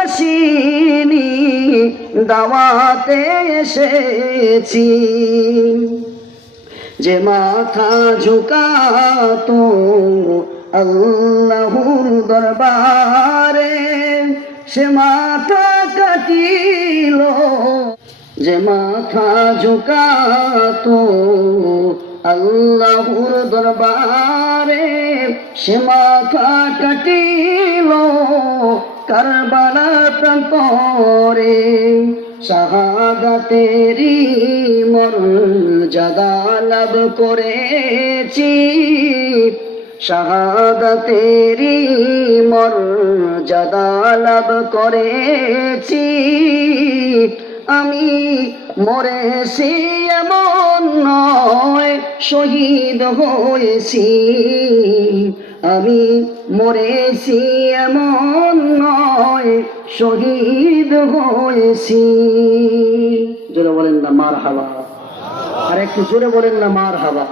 আসিনি, দাওয়াতে এসেছি। যে মাথা ঝুঁকাতো আল্লাহর দরবারে, সে মাথা কাটিল। যে মাথা ঝুঁকাতো আল্লাহর দরবারে, সে মাথা কাটিল কারবালার প্রান্তরে। শাহাদাতেরি মর্যাদা লাভ করেছি, শাহাদাতেরি মর্যাদা লাভ করেছি। আমি মরেছি এমন নয়, শহীদ হয়েছি। আমি মরেছি এমন নয়, শহীদ হয়েছি। জোরে বলেন না মারহাবা, আর একটু জোরে বলেন না মারহাবা।